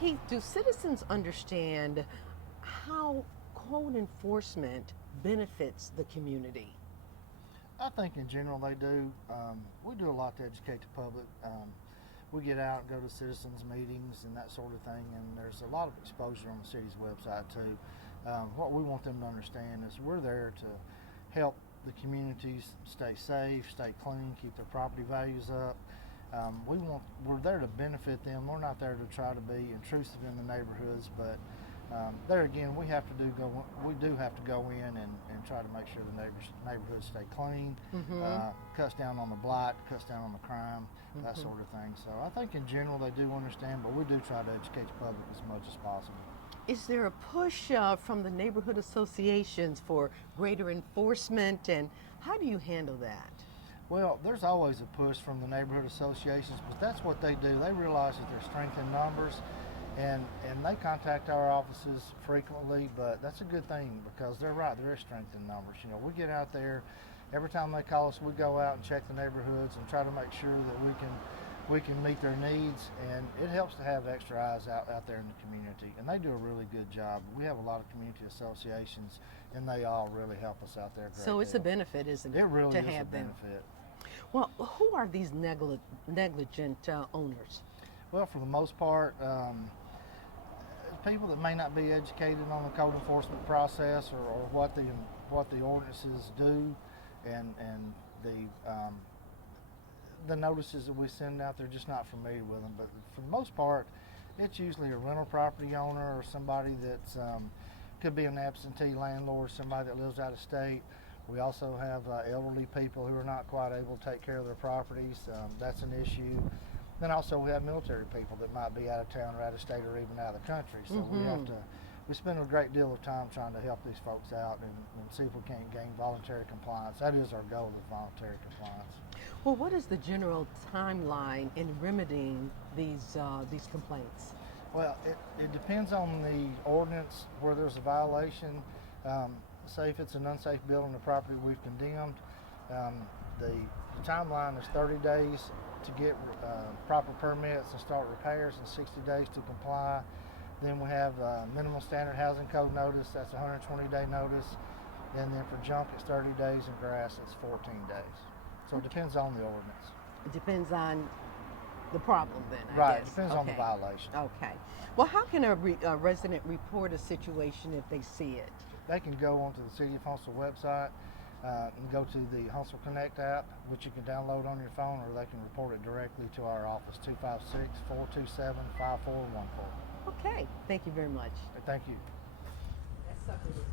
Keith, do citizens understand how code enforcement benefits the community? I think in general they do. We do a lot to educate the public. We get out and go to citizens meetings and that sort of thing, and there's a lot of exposure on the city's website too. What we want them to understand is we're there to help the communities stay safe, stay clean, keep their property values up. We're there to benefit them. We're not there to try to be intrusive in the neighborhoods, but there again, we do have to go in and try to make sure the neighborhoods stay clean, cuts down on the blight, cuts down on the crime, that sort of thing. So I think in general they do understand, but we do try to educate the public as much as possible. Is there a push from the neighborhood associations for greater enforcement, and how do you handle that? Well, there's always a push from the neighborhood associations, but that's what they do. They realize that there's strength in numbers, and they contact our offices frequently, but that's a good thing because they're right, there is strength in numbers. You know, we get out there, every time they call us, we go out and check the neighborhoods and try to make sure that we can meet their needs, and it helps to have extra eyes out there in the community, and they do a really good job. We have a lot of community associations, and they all really help us out there. So it's a benefit, isn't it? It really to is have a them. benefit. Well, who are these negligent owners? Well, for the most part, people that may not be educated on the code enforcement process or what the ordinances do, and the notices that we send out, they're just not familiar with them. But for the most part, it's usually a rental property owner or somebody that's could be an absentee landlord, somebody that lives out of state. We also have elderly people who are not quite able to take care of their properties. That's an issue. Then also we have military people that might be out of town or out of state or even out of the country. So we spend a great deal of time trying to help these folks out and see if we can't gain voluntary compliance. That is our goal, is voluntary compliance. Well, what is the general timeline in remedying these complaints? Well, it depends on the ordinance where there's a violation. Say if it's an unsafe building or property we've condemned, the timeline is 30 days to get proper permits and start repairs, and 60 days to comply. Then we have minimum standard housing code notice, that's a 120-day notice, and then for junk it's 30 days and grass it's 14 days. So it depends on the ordinance. It depends on the problem then, I guess. guess. It depends on the violation. Okay. Well, how can a resident report a situation if they see it? They can go onto the City of Huntsville website and go to the Huntsville Connect app, which you can download on your phone, or they can report it directly to our office, 256-427-5414. Okay. Thank you very much. Thank you. That's something.